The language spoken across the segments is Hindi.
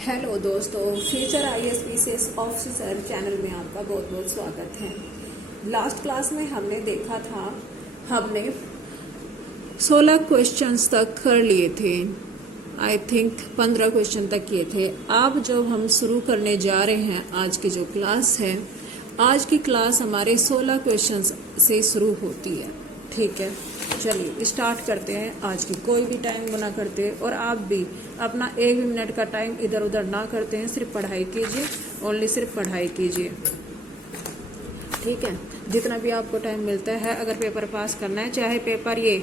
हेलो दोस्तों, फ्यूचर आईएएस ऑफिसर चैनल में आपका बहुत बहुत स्वागत है। लास्ट क्लास में हमने देखा था, हमने 16 क्वेश्चंस तक कर लिए थे। आई थिंक 15 क्वेश्चन तक किए थे। अब जब हम शुरू करने जा रहे हैं आज की जो क्लास है, आज की क्लास हमारे 16 क्वेश्चंस से शुरू होती है। ठीक है, चलिए स्टार्ट करते हैं। आज की कोई भी टाइम ना करते और आप भी अपना 1 भी मिनट का टाइम इधर उधर ना करते हैं, सिर्फ पढ़ाई कीजिए, ओनली सिर्फ पढ़ाई कीजिए। ठीक है, जितना भी आपको टाइम मिलता है, अगर पेपर पास करना है, चाहे पेपर ये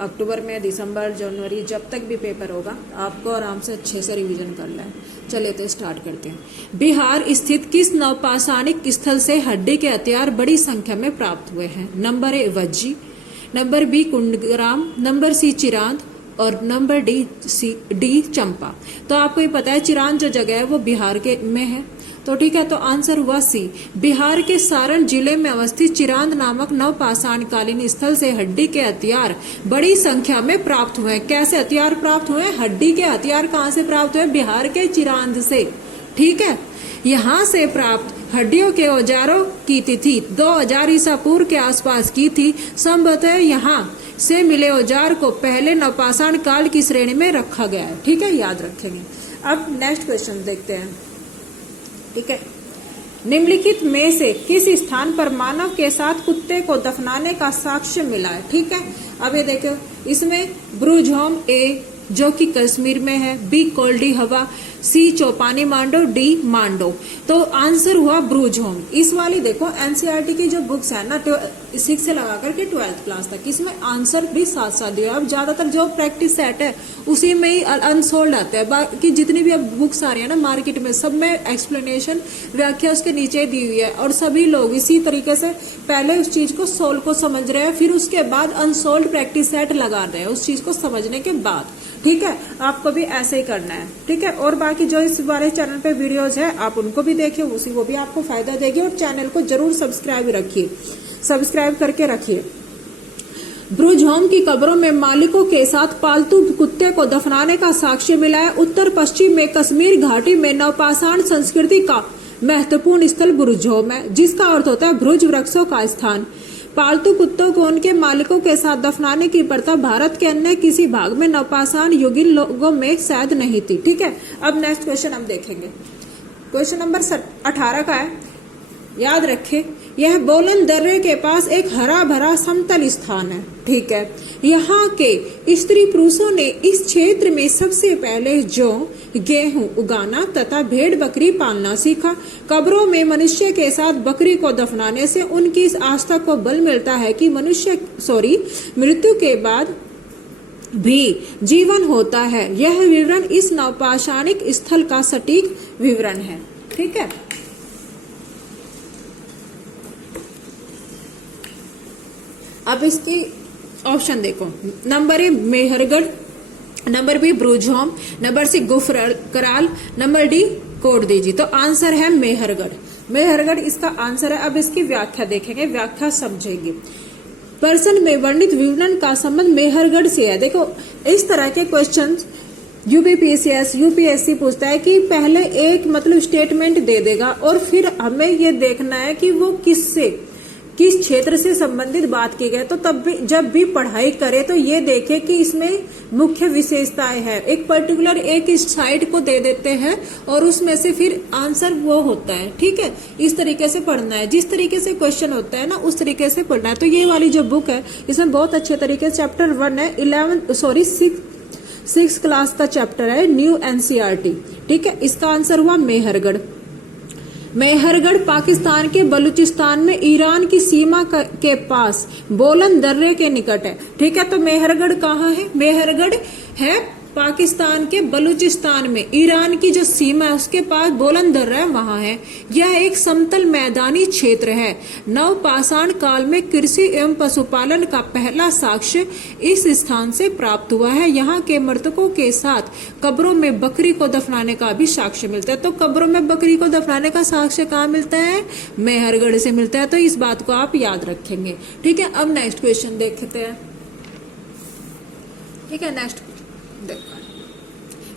अक्टूबर में, दिसंबर, जनवरी, जब तक भी पेपर होगा, आपको आराम से अच्छे से रिवीजन करना है। चलिए तो स्टार्ट करते हैं। बिहार स्थित किस नवपाषाणिक स्थल से हड्डी के हथियार बड़ी संख्या में प्राप्त हुए हैं? Number A Vajji, number B Kundagram, number C Chirand और नंबर डी चंपा। तो आपको ये पता है चिरांद जो जगह है वो बिहार के में है, तो ठीक है, तो आंसर हुआ सी। बिहार के सारण जिले में अवस्थित चिरांद नामक नवपाषाणकालीन स्थल से हड्डी के हथियार बड़ी संख्या में प्राप्त हुए। कैसे हथियार प्राप्त हुए? हड्डी के हथियार कहाँ से प्राप्त हुए? बिहार के चिरांद से। ठीक है, यहाँ से प्राप्त हड्डियों के औजारों की तिथि 2000 ईसा पूर्व के आसपास की थी। संभवतः यहाँ से मिले औजार को पहले नवपाषाण काल की श्रेणी में रखा गया है। ठीक है, याद रखेंगे। अब नेक्स्ट क्वेश्चन देखते हैं। ठीक है, निम्नलिखित में से किस स्थान पर मानव के साथ कुत्ते को दफनाने का साक्ष्य मिला है? ठीक है, अब ये देखो, इसमें ब्रूज होम ए जो कि कश्मीर में है, बी कोल्डी हवा, सी चौपानी मांडो, डी मांडो। तो आंसर हुआ ब्रूज होम। इस वाली देखो एनसीईआरटी की जो बुक्स है ना, 6 से लगा करके 12th क्लास तक, इसमें आंसर भी साथ साथ दिया। अब ज्यादातर जो प्रैक्टिस सेट है उसी में ही अनसोल्ड आते हैं। बाकी जितनी भी अब बुक्स आ रही है ना मार्केट में, सब में एक्सप्लेनेशन, व्याख्या उसके नीचे दी हुई है, और सभी लोग इसी तरीके से पहले उस चीज को सोल्व को समझ रहे हैं, फिर उसके बाद अनसोल्ड प्रैक्टिस सेट लगा रहे हैं उस चीज को समझने के बाद। ठीक है, आपको भी ऐसे ही करना है। ठीक है, और बाकी जो इस बारे चैनल पे वीडियोज है आप उनको भी देखिए, उसी वो भी आपको फायदा देगी। और चैनल को जरूर सब्सक्राइब रखिए, सब्सक्राइब करके रखिए। ब्रूज होम की कब्रों में मालिकों के साथ पालतू कुत्ते को दफनाने का साक्ष्य मिला है। उत्तर पश्चिम में कश्मीर घाटी में नवपाषाण संस्कृति का महत्वपूर्ण स्थल ब्रूज होम है, जिसका अर्थ होता है भ्रुज वृक्षों का स्थान। पालतू कुत्तों को उनके मालिकों के साथ दफनाने की प्रथा भारत के अन्य किसी भाग में नवपाषाण युगीन लोगों में शायद नहीं थी। ठीक है, अब नेक्स्ट क्वेश्चन हम देखेंगे। क्वेश्चन नंबर 18 का है, याद रखें, यह बोलन दर्रे के पास एक हरा भरा समतल स्थान है। ठीक है, यहाँ के स्त्री पुरुषों ने इस क्षेत्र में सबसे पहले जौ, गेहूं उगाना तथा भेड़ बकरी पालना सीखा। कब्रों में मनुष्य के साथ बकरी को दफनाने से उनकी इस आस्था को बल मिलता है कि मृत्यु के बाद भी जीवन होता है। यह विवरण इस नवपाषाणिक स्थल का सटीक विवरण है। ठीक है, अब इसकी ऑप्शन देखो। Number A Mehrgarh, number B Bruges home, number C Gufkral, number D Kot Diji. तो आंसर है मेहरगढ़। मेहरगढ़ इसका आंसर है। अब इसकी व्याख्या देखेंगे, व्याख्या समझेंगे। प्रश्न में वर्णित विवरण का संबंध मेहरगढ़ से है। देखो, इस तरह के क्वेश्चन यूपीपीसीएस, यूपीएससी पूछता है कि पहले एक मतलब स्टेटमेंट दे देगा और फिर हमें ये देखना है कि वो किस क्षेत्र से संबंधित बात की गई। तो तब भी जब भी पढ़ाई करे तो ये देखे कि इसमें मुख्य विशेषताएं हैं। एक पर्टिकुलर एक साइड को दे देते हैं और उसमें से फिर आंसर वो होता है। ठीक है, इस तरीके से पढ़ना है, जिस तरीके से क्वेश्चन होता है ना उस तरीके से पढ़ना है। तो ये वाली जो बुक है इसमें बहुत अच्छे तरीके से चैप्टर 1 है, 6 क्लास का चैप्टर है, न्यू एनसीईआरटी। ठीक है, इसका आंसर हुआ मेहरगढ़। मेहरगढ़ पाकिस्तान के बलूचिस्तान में ईरान की सीमा के पास बोलन दर्रे के निकट है। ठीक है, तो मेहरगढ़ कहाँ है? मेहरगढ़ है पाकिस्तान के बलूचिस्तान में, ईरान की जो सीमा है उसके पास बोलन दर्रा है, वहां है। यह एक समतल मैदानी क्षेत्र है। नवपाषाण काल में कृषि एवं पशुपालन का पहला साक्ष्य इस स्थान से प्राप्त हुआ है। यहाँ के मृतकों के साथ कब्रों में बकरी को दफनाने का भी साक्ष्य मिलता है। तो कब्रों में बकरी को दफनाने का साक्ष्य कहाँ मिलता है? मेहरगढ़ से मिलता है। तो इस बात को आप याद रखेंगे। ठीक है, अब नेक्स्ट क्वेश्चन देखते हैं। ठीक है, नेक्स्ट देखो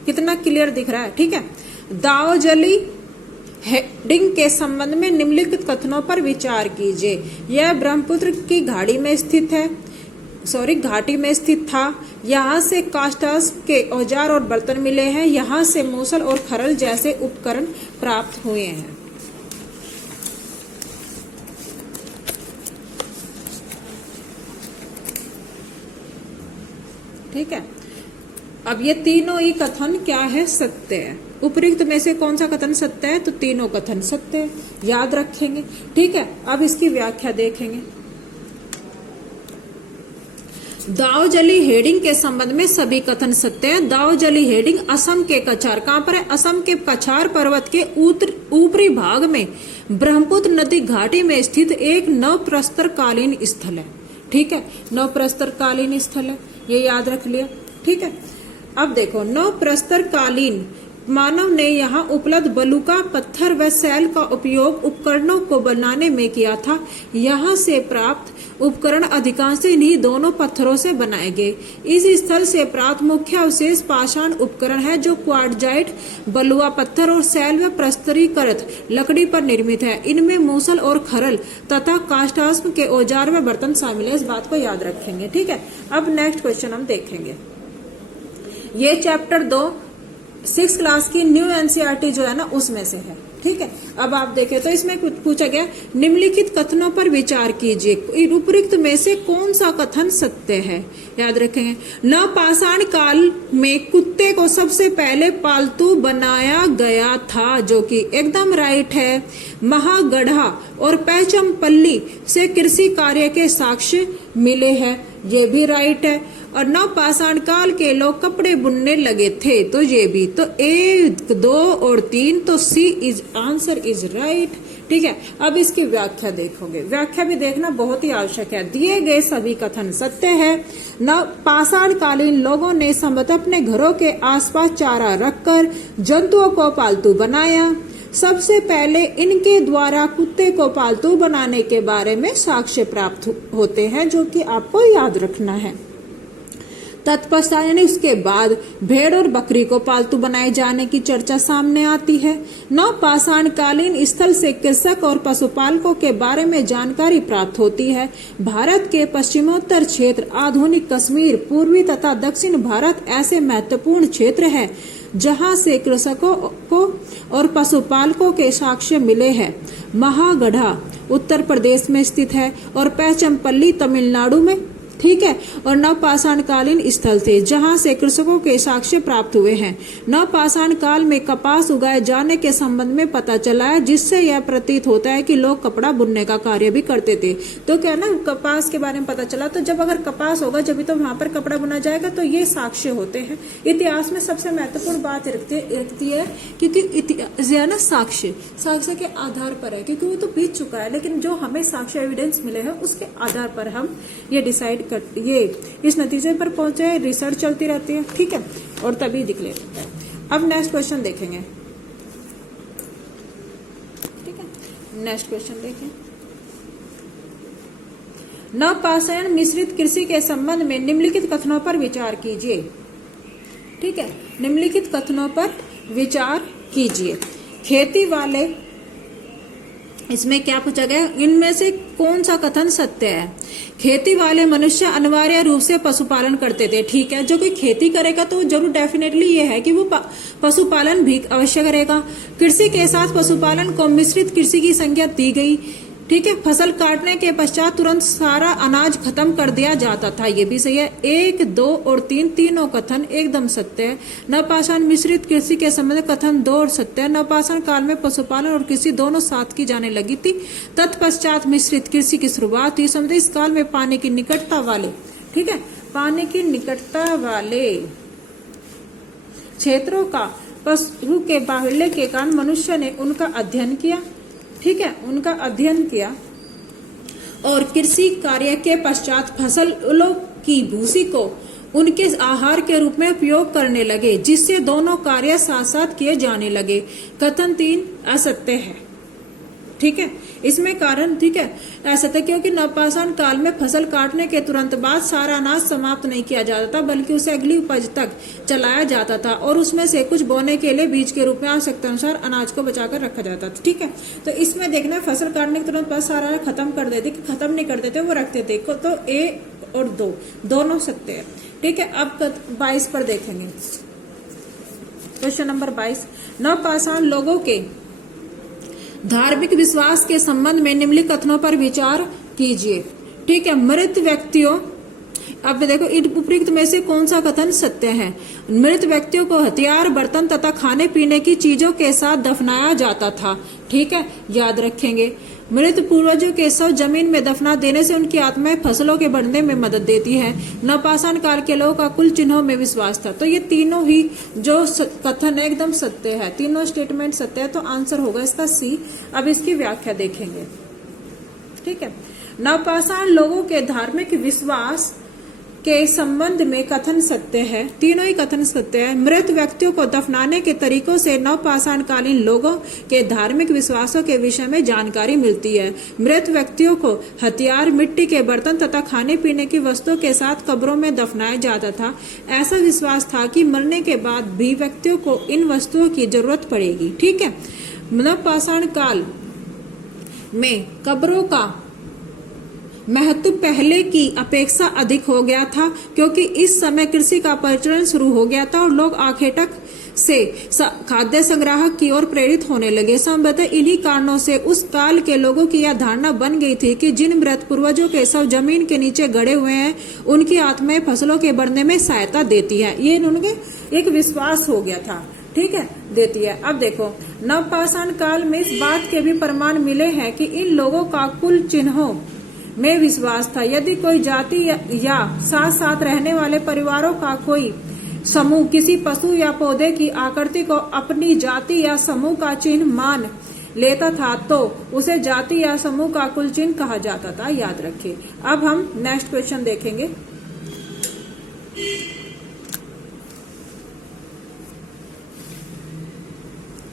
कितना क्लियर दिख रहा है। ठीक है, दाओजली हेडिंग के संबंध में निम्नलिखित कथनों पर विचार कीजिए। यह ब्रह्मपुत्र की घाटी में स्थित था। यहाँ से कास्टर्स के औजार और बर्तन मिले हैं। यहाँ से मूसल और खरल जैसे उपकरण प्राप्त हुए हैं। ठीक है, अब ये तीनों ही कथन क्या है? सत्य है। उपयुक्त में से कौन सा कथन सत्य है? तो तीनों कथन सत्य है, याद रखेंगे। ठीक है, अब इसकी व्याख्या देखेंगे। दाओजली हेडिंग के संबंध में सभी कथन सत्य है। दाओजली हेडिंग असम के कछार, कहां पर है? असम के कछार पर्वत के ऊपरी भाग में ब्रह्मपुत्र नदी घाटी में स्थित एक नवप्रस्तरकालीन स्थल है। ठीक है, नवप्रस्तरकालीन स्थल है, ये याद रख लिया। ठीक है, अब देखो, नवप्रस्तरकालीन मानव ने यहाँ उपलब्ध बलुका पत्थर व सैल का उपयोग उपकरणों को बनाने में किया था। यहाँ से प्राप्त उपकरण अधिकांश इन्हीं दोनों पत्थरों से बनाए गए। इस स्थल से प्राप्त मुख्य अवशेष पाषाण उपकरण है जो क्वार्टजाइट, बलुआ पत्थर और सैल व प्रस्तरीकृत लकड़ी पर निर्मित है। इनमें मूसल और खरल तथा काष्ठाश्म के औजार व बर्तन शामिल है। इस बात को याद रखेंगे। ठीक है, अब नेक्स्ट क्वेश्चन हम देखेंगे। ये चैप्टर 2 6 क्लास की न्यू एनसीईआरटी जो है ना, उसमें से है। ठीक है, अब आप देखें तो इसमें कुछ पूछा गया, निम्नलिखित कथनों पर विचार कीजिए। उपयुक्त में से कौन सा कथन सत्य है? याद रखेंगे। नवपाषाण काल में कुत्ते को सबसे पहले पालतू बनाया गया था, जो कि एकदम राइट है। महागढ़ा और पैचमपल्ली से कृषि कार्य के साक्ष्य मिले हैं, ये भी राइट है। और नवपाषाण काल के लोग कपड़े बुनने लगे थे, तो ये भी। तो 1, 2 और 3, तो सी इज आंसर इज राइट। ठीक है, अब इसकी व्याख्या देखोगे। व्याख्या भी देखना बहुत ही आवश्यक है। दिए गए सभी कथन सत्य है। नवपाषाण कालीन लोगों ने संभवतः अपने घरों के आसपास चारा रखकर जंतुओं को पालतू बनाया। सबसे पहले इनके द्वारा कुत्ते को पालतू बनाने के बारे में साक्ष्य प्राप्त होते हैं, जो कि आपको याद रखना है। तत्पश्चात यानी उसके बाद भेड़ और बकरी को पालतू बनाए जाने की चर्चा सामने आती है। नवपाषाण कालीन स्थल से कृषक और पशुपालकों के बारे में जानकारी प्राप्त होती है। भारत के पश्चिमोत्तर क्षेत्र, आधुनिक कश्मीर, पूर्वी तथा दक्षिण भारत ऐसे महत्वपूर्ण क्षेत्र हैं जहां से कृषकों को और पशुपालकों के साक्ष्य मिले हैं। महागढ़ा उत्तर प्रदेश में स्थित है और पैचमपल्ली तमिलनाडु में। ठीक है, और नवपाषाण कालीन स्थल थे जहां से कृषकों के साक्ष्य प्राप्त हुए हैं। नवपाषाण काल में कपास उगाए जाने के संबंध में पता चला है, जिससे यह प्रतीत होता है कि लोग कपड़ा बुनने का कार्य भी करते थे। तो क्या ना, कपास के बारे में पता चला, तो जब अगर कपास होगा जब तो वहां पर कपड़ा बुना जाएगा। तो ये साक्ष्य होते हैं। इतिहास में सबसे महत्वपूर्ण बात रखती है, क्योंकि इतिहास ना साक्ष्य के आधार पर है, क्योंकि वो तो बीत चुका है, लेकिन जो हमें साक्ष्य एविडेंस मिले हैं उसके आधार पर हम ये डिसाइड ये इस नतीजे पर पहुंचे। रिसर्च चलती रहती है। ठीक है, और तभी दिखले। अब नेक्स्ट क्वेश्चन देखेंगे। ठीक है, नेक्स्ट क्वेश्चन देखें। नवपाषाण मिश्रित कृषि के संबंध में निम्नलिखित कथनों पर विचार कीजिए। ठीक है, निम्नलिखित कथनों पर विचार कीजिए। खेती वाले, इसमें क्या पूछा गया, इनमें से कौन सा कथन सत्य है? खेती वाले मनुष्य अनिवार्य रूप से पशुपालन करते थे। ठीक है, जो कि खेती करेगा तो जरूर डेफिनेटली ये है कि वो पशुपालन भी अवश्य करेगा। कृषि के साथ पशुपालन को मिश्रित कृषि की संज्ञा दी गई। ठीक है, फसल काटने के पश्चात तुरंत सारा अनाज खत्म कर दिया जाता था, ये भी सही है। 1, 2 और 3 तीनों कथन एकदम सत्य है। नवपाषाण मिश्रित कृषि के संबंध कथन 2 और सत्य है। नवपाषाण काल में पशुपालन और कृषि दोनों साथ की जाने लगी थी। तत्पश्चात मिश्रित कृषि की शुरुआत हुई। समझे, इस काल में पानी की निकटता वाले, ठीक है, पानी की निकटता वाले क्षेत्रों का पशु के बाहुल्य के कारण मनुष्य ने उनका अध्ययन किया। ठीक है, उनका अध्ययन किया और कृषि कार्य के पश्चात फसलों की भूसी को उनके आहार के रूप में उपयोग करने लगे, जिससे दोनों कार्य साथ साथ किए जाने लगे। कथन 3 असत्य है। ठीक है, इसमें कारण, ठीक है, ऐसा था क्योंकि नवपाषाण काल में फसल काटने के तुरंत बाद सारा अनाज समाप्त नहीं किया जाता था, बल्कि उसे अगली उपज तक चलाया जाता था और उसमें से कुछ बोने के लिए बीज के रूप में आवश्यकता अनुसार अनाज को बचाकर रखा जाता था। ठीक है, तो इसमें देखना फसल काटने के तुरंत बाद सारा खत्म कर देते, खत्म नहीं कर देते, वो रखते थे। तो ए और दो दोनों सत्य है। ठीक है, अब 22 पर देखेंगे। क्वेश्चन नंबर 22, नवपाषाण लोगों के धार्मिक विश्वास के संबंध में निम्नलिखित कथनों पर विचार कीजिए। ठीक है, मृत व्यक्तियों, अब देखो उपयुक्त में से कौन सा कथन सत्य है। मृत व्यक्तियों को हथियार, बर्तन तथा खाने पीने की चीजों के साथ दफनाया जाता था। ठीक है, याद रखेंगे। मृत पूर्वजों के शव जमीन में दफना देने से उनकी आत्माएं फसलों के बढ़ने में मदद देती है। नवपाषाण काल के लोगों का कुल चिन्हों में विश्वास था। तो ये तीनों ही जो कथन है एकदम सत्य है, तीनों स्टेटमेंट सत्य है, तो आंसर होगा इसका सी। अब इसकी व्याख्या देखेंगे। ठीक है, नवपाषाण लोगों के धार्मिक विश्वास के संबंध में कथन सत्य है, तीनों ही कथन सत्य है। मृत व्यक्तियों को दफनाने के तरीकों से नवपाषाण कालीन लोगों के धार्मिक विश्वासों के विषय में जानकारी मिलती है। मृत व्यक्तियों को हथियार, मिट्टी के बर्तन तथा खाने पीने की वस्तुओं के साथ कब्रों में दफनाया जाता था। ऐसा विश्वास था कि मरने के बाद भी व्यक्तियों को इन वस्तुओं की जरूरत पड़ेगी। ठीक है, नवपाषाण काल में कब्रों का महत्व पहले की अपेक्षा अधिक हो गया था, क्योंकि इस समय कृषि का प्रचलन शुरू हो गया था और लोग आखेटक से खाद्य संग्राहक की ओर प्रेरित होने लगे। संभवतः इन्हीं कारणों से उस काल के लोगों की यह धारणा बन गई थी कि जिन मृत पूर्वजों के शव जमीन के नीचे गड़े हुए हैं, उनकी आत्माएं फसलों के बढ़ने में सहायता देती है। ये उनके एक विश्वास हो गया था। ठीक है, देती है। अब देखो, नवपाषाण काल में इस बात के भी प्रमाण मिले हैं कि इन लोगों का कुल चिन्हों में विश्वास था। यदि कोई जाति या साथ साथ रहने वाले परिवारों का कोई समूह किसी पशु या पौधे की आकृति को अपनी जाति या समूह का चिन्ह मान लेता था, तो उसे जाति या समूह का कुल चिन्ह कहा जाता था। याद रखिए। अब हम नेक्स्ट क्वेश्चन देखेंगे।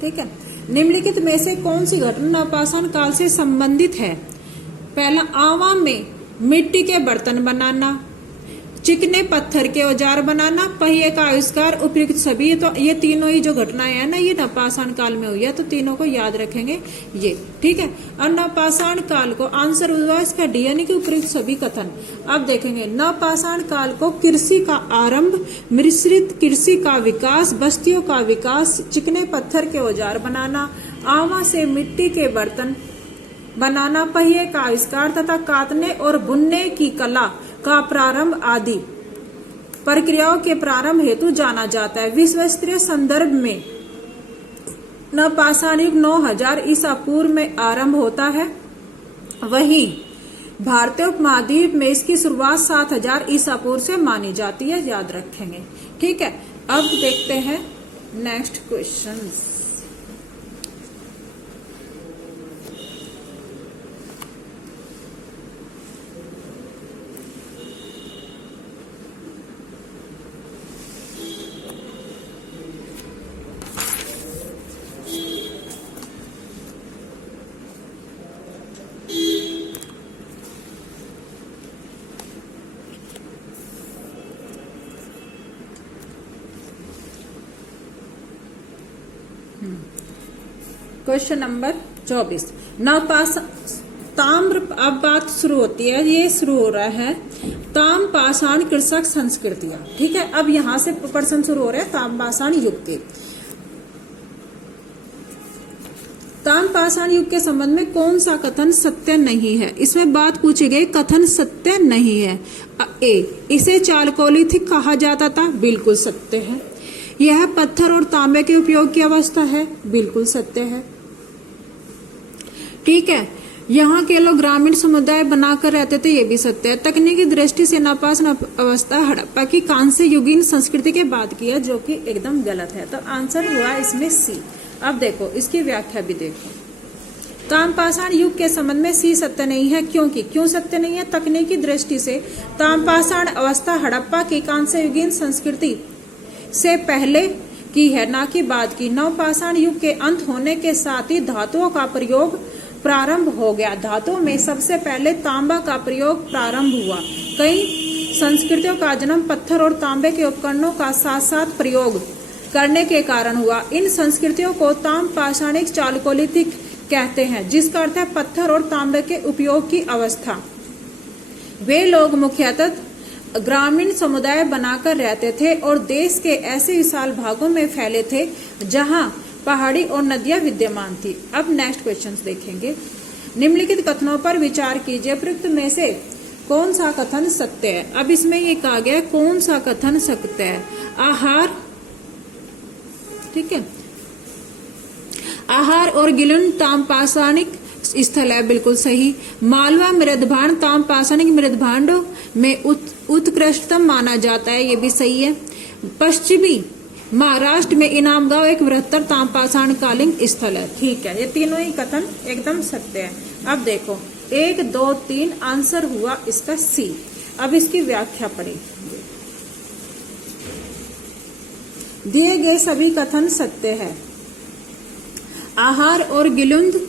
ठीक है, निम्नलिखित में से कौन सी घटना नवपाषाण काल से संबंधित है। पहला, आवा में मिट्टी के बर्तन बनाना, चिकने पत्थर के औजार बनाना, पहिए का आविष्कार, उपयुक्त सभी। तो ये तीनों ही जो घटनाएं हैं ना, ये नवपाषाण काल में हुई है, तो तीनों को याद रखेंगे ये। ठीक है, और नवपाषाण काल को आंसर हुआ इसका डी यानी कि उपयुक्त सभी कथन। अब देखेंगे, नवपाषाण काल को कृषि का आरंभ, मिश्रित कृषि का विकास, बस्तियों का विकास, चिकने पत्थर के औजार बनाना, आवा से मिट्टी के बर्तन बनाना, पहिए का आविष्कार तथा काटने और बुनने की कला का प्रारंभ आदि प्रक्रियाओं के प्रारंभ हेतु जाना जाता है। विश्व स्तरीय संदर्भ में नवपाषाण युग 9000 ईसा पूर्व में आरंभ होता है। वहीं भारतीय उपमहाद्वीप में इसकी शुरुआत 7000 ईसा पूर्व से मानी जाती है। याद रखेंगे। ठीक है, अब देखते हैं नेक्स्ट क्वेश्चन। क्वेश्चन नंबर 24, नवपाषाण ताम्र। अब बात शुरू होती है, ये शुरू हो रहा है ताम्रपाषाण कृषक संस्कृतियां। ठीक है, अब यहां से प्रश्न शुरू हो रहे हैं ताम्रपाषाण युग के। ताम्रपाषाण युग के संबंध में कौन सा कथन सत्य नहीं है। इसमें बात पूछी गई, कथन सत्य नहीं है। ए, इसे चालकोलिथिक कहा जाता था, बिल्कुल सत्य है। यह पत्थर और तांबे के उपयोग की अवस्था है, बिल्कुल सत्य है। ठीक है, यहाँ के लोग ग्रामीण समुदाय बनाकर रहते थे, ये भी सत्य है। तकनीकी दृष्टि से नवपाषाण अवस्था हड़प्पा की कांस्य युगीन संस्कृति के बाद की है, जो कि एकदम गलत है। तो आंसर हुआ इसमें सी। अब देखो, इसकी व्याख्या भी देखो। ताम्रपाषाण युग के संबंध में सी सत्य नहीं है, क्योंकि क्यों सत्य नहीं है। तकनीकी दृष्टि से ताम्रपाषाण अवस्था हड़प्पा की कांस्य युगीन संस्कृति से पहले की है, ना कि बाद की। नवपाषाण युग के अंत होने के साथ ही धातुओं का प्रयोग प्रारंभ हो गया। धातुओं में सबसे पहले तांबा का प्रयोग प्रारंभ हुआ। कई संस्कृतियों का जन्म पत्थर और तांबे के उपकरणों का साथ साथ प्रयोग करने के कारण हुआ। इन संस्कृतियों को ताम पाषाणिक चालकोलिथिक कहते हैं, जिसका अर्थ है पत्थर और तांबे के उपयोग की अवस्था। वे लोग मुख्यतः ग्रामीण समुदाय बनाकर रहते थे और देश के ऐसे विशाल भागों में फैले थे जहां पहाड़ी और नदियां विद्यमान थी। अब नेक्स्ट क्वेश्चन देखेंगे। निम्नलिखित कथनों पर विचार कीजिए, प्रयुक्त में से कौन सा कथन सत्य है। अब इसमें ये कहा गया कौन सा कथन सत्य है। आहार, ठीक है, आहार और गिलुंड ताम पाषाणिक स्थल है, बिल्कुल सही। मालवा मृदभांड ताम पाषाणिक मृदभांडों में उत्कृष्टतम माना जाता है, ये भी सही है। पश्चिमी महाराष्ट्र में इनाम गांव एक बृहत्तर ताम पाषाण कालीन स्थल है, ठीक है। ये तीनों ही कथन एकदम सत्य है। अब देखो 1, 2, 3 आंसर हुआ इसका सी। अब इसकी व्याख्या पढ़े। दिए गए सभी कथन सत्य है। आहार और गिलुंद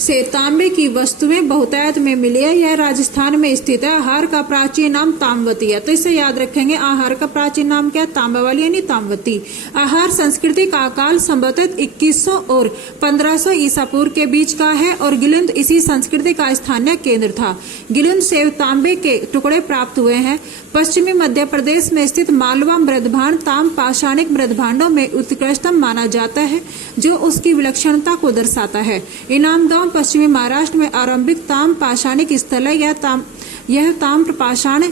से तांबे की वस्तुएं बहुतायत में मिली है। यह राजस्थान में स्थित है। आहार का प्राचीन नाम ताम्रवती है, तो इसे याद रखेंगे। आहार का प्राचीन नाम क्या है? तांबा वाली यानी ताम्रवती। आहार संस्कृति का काल संभवतः 2100 और 1500 ईसा पूर्व के बीच का है और गिलुंद इसी संस्कृति का स्थानीय केंद्र था। गिलुंद से तांबे के टुकड़े प्राप्त हुए हैं। पश्चिमी मध्य प्रदेश में स्थित मालवा मृदभांड ताम पाषाणिक मृदभांडों में उत्कृष्टतम माना जाता है, जो उसकी विलक्षणता को दर्शाता है। इनाम गांव पश्चिमी महाराष्ट्र में आरंभिक ताम पाषाणिक स्थल है। यह ताम्र पाषाण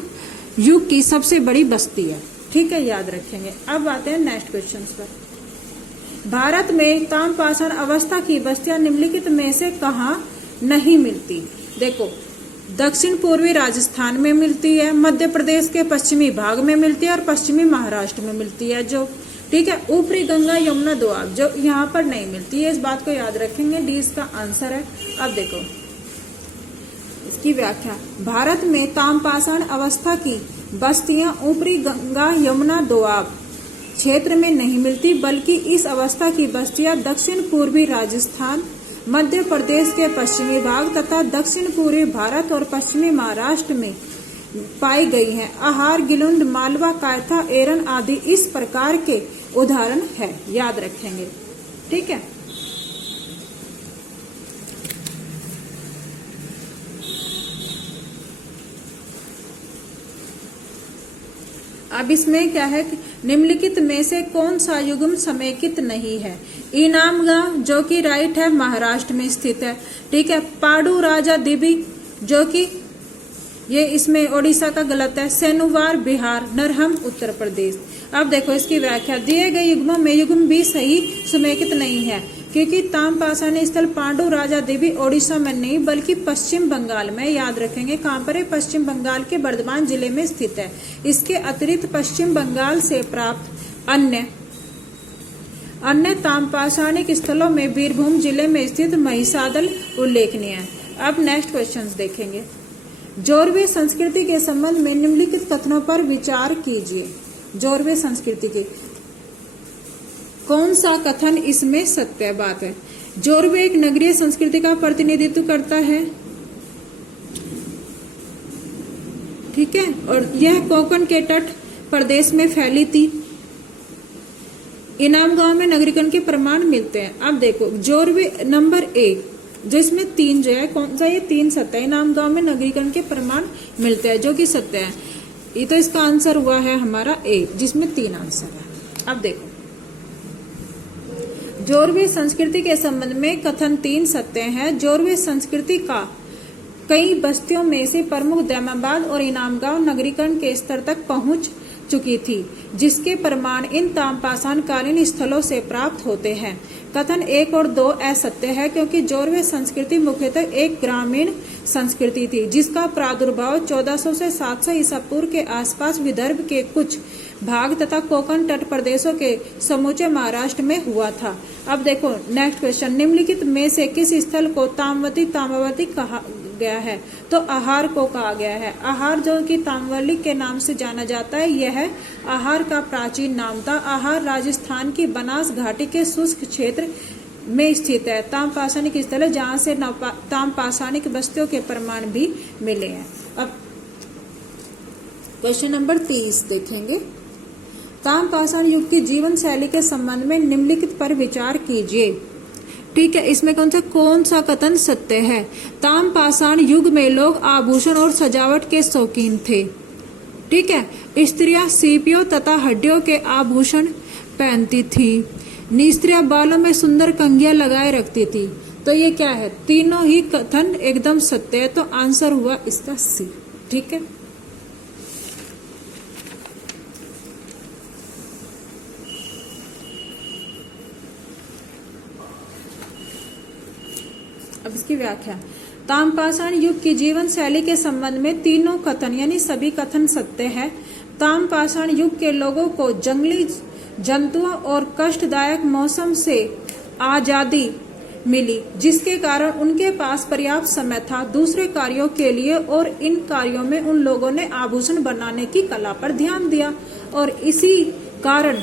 युग की सबसे बड़ी बस्ती है, ठीक है, याद रखेंगे। अब आते हैं नेक्स्ट क्वेश्चन पर। भारत में ताम पाषाण अवस्था की बस्तियां निम्नलिखित में से कहां नहीं मिलती? देखो, दक्षिण पूर्वी राजस्थान में मिलती है, मध्य प्रदेश के पश्चिमी भाग में मिलती है और पश्चिमी महाराष्ट्र में मिलती है, जो ठीक है। ऊपरी गंगा यमुना दोआब जो यहाँ पर नहीं मिलती है, इस बात को याद रखेंगे। डी इसका आंसर है। अब देखो इसकी व्याख्या। भारत में ताम पाषाण अवस्था की बस्तियां ऊपरी गंगा यमुना दोआब क्षेत्र में नहीं मिलती, बल्कि इस अवस्था की बस्तियां दक्षिण पूर्वी राजस्थान, मध्य प्रदेश के पश्चिमी भाग तथा दक्षिण पूर्वी भारत और पश्चिमी महाराष्ट्र में पाई गई हैं। आहार, गिलुंड, मालवा, कायथा, एरन आदि इस प्रकार के उदाहरण है, याद रखेंगे, ठीक है। अब इसमें क्या है, निम्नलिखित में से कौन सा युग्म समेकित नहीं है? इनाम गांव जो कि राइट है, महाराष्ट्र में स्थित है, ठीक है। पाडू राजा दिबी जो कि ये इसमें ओडिशा का गलत है। सेनुवार बिहार, नरहम उत्तर प्रदेश। अब देखो इसकी व्याख्या। दिए गए युग्मों में युग्म भी सही समेकित नहीं है, क्योंकि ताम पाषाण स्थल पांडु राजा देवी ओडिशा में नहीं बल्कि पश्चिम बंगाल में, याद रखेंगे। कहाँ पर है? पश्चिम बंगाल के बर्धमान जिले में स्थित है। इसके अतिरिक्त पश्चिम बंगाल से प्राप्त अन्य ताम पाषाणिक स्थलों में बीरभूम जिले में स्थित महिषादल उल्लेखनीय है। अब नेक्स्ट क्वेश्चन देखेंगे। जोरवे संस्कृति के संबंध में निम्नलिखित कथनों पर विचार कीजिए। जोरवे संस्कृति के कौन सा कथन इसमें सत्य बात है? जोरवे एक नगरीय संस्कृति का प्रतिनिधित्व करता है, ठीक है, और यह कोंकण के तट प्रदेश में फैली थी। इनाम गांव में नगरीकरण के प्रमाण मिलते हैं। अब देखो जोरवे नंबर 1 जो इसमें 3 जो है, कौन सा? ये 3 सत्य है। इनाम गांव में नगरीकरण के प्रमाण मिलते हैं, जो कि सत्य है। ये तो इसका आंसर हुआ है हमारा ए, जिसमें 3 आंसर है। अब देखो जोरवे संस्कृति के संबंध में कथन 3 सत्य है। जोरवे संस्कृति का कई बस्तियों में से प्रमुख दैमाबाद और इनाम गांव नगरीकरण के स्तर तक पहुंच चुकी थी, जिसके प्रमाण इन ताम पाषाण कालीन स्थलों से प्राप्त होते हैं। कथन 1 और 2 असत्य है, क्योंकि जोरवे संस्कृति मुख्यतः एक ग्रामीण संस्कृति थी, जिसका प्रादुर्भाव 1400 से 700 ईसा पूर्व के आसपास विदर्भ के कुछ भाग तथा कोंकण तट प्रदेशों के समूचे महाराष्ट्र में हुआ था। अब देखो नेक्स्ट क्वेश्चन। निम्नलिखित में से किस स्थल को ताम्रवती ताम्रवती कहा गया है? तो आहार को कहा गया है। आहार जो कि ताम्रवली के नाम से जाना जाता है, यह आहार का प्राचीन नाम था। आहार राजस्थान की बनास घाटी के शुष्क क्षेत्र में स्थित है। ताम पाषाणिक स्थल है जहां से ताम पाषाणिक वस्तुओं के प्रमाण भी मिले हैं। अब क्वेश्चन नंबर 30 देखेंगे। ताम पाषाण युग की जीवन शैली के संबंध में निम्नलिखित पर विचार कीजिए। ठीक है, इसमें कौन सा कथन सत्य है? ताम पाषाण युग में लोग आभूषण और सजावट के शौकीन थे। ठीक है, स्त्रियां सीपियों तथा हड्डियों के आभूषण पहनती थी। स्त्रियां बालों में सुंदर कंघियां लगाए रखती थी। तो ये क्या है? तीनों ही कथन एकदम सत्य है, तो आंसर हुआ इसका सी। ठीक है, अब इसकी व्याख्या। ताम पाषाण युग की जीवन शैली के संबंध में तीनों कथन यानी सभी कथन सत्य है। ताम पाषाण युग के लोगों को जंगली जंतुओं और कष्टदायक मौसम से आजादी मिली, जिसके कारण उनके पास पर्याप्त समय था दूसरे कार्यों के लिए, और इन कार्यों में उन लोगों ने आभूषण बनाने की कला पर ध्यान दिया, और इसी कारण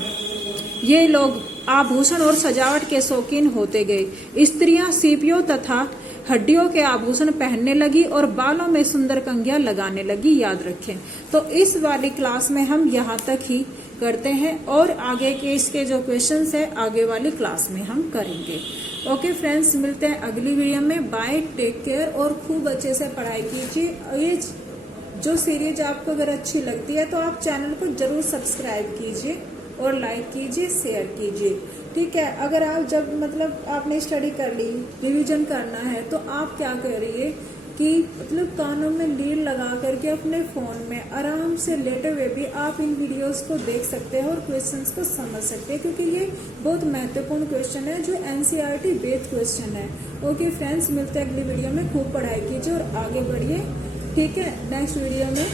ये लोग आभूषण और सजावट के शौकीन होते गए। स्त्रियां सीपियों तथा हड्डियों के आभूषण पहनने लगी और बालों में सुंदर कंघियां लगाने लगी। याद रखें। तो इस वाली क्लास में हम यहाँ तक ही करते हैं, और आगे के इसके जो क्वेश्चंस है आगे वाली क्लास में हम करेंगे। ओके फ्रेंड्स, मिलते हैं अगली वीडियो में। बाय, टेक केयर, और खूब अच्छे से पढ़ाई कीजिए। ये जो सीरीज आपको अगर अच्छी लगती है तो आप चैनल को जरूर सब्सक्राइब कीजिए और लाइक कीजिए, शेयर कीजिए। ठीक है, अगर आप आपने स्टडी कर ली, रिवीजन करना है, तो आप क्या करिए कि कानों में लीड लगा करके अपने फोन में आराम से लेटे हुए भी आप इन वीडियोस को देख सकते हैं और क्वेश्चंस को समझ सकते हैं, क्योंकि ये बहुत महत्वपूर्ण क्वेश्चन है जो एनसीईआरटी बेस्ड क्वेश्चन है। ओके फ्रेंड्स, मिलते हैं अगली वीडियो में। खूब पढ़ाई कीजिए और आगे बढ़िए। ठीक है, नेक्स्ट वीडियो में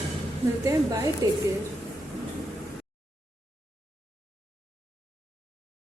मिलते हैं। Bye, take care.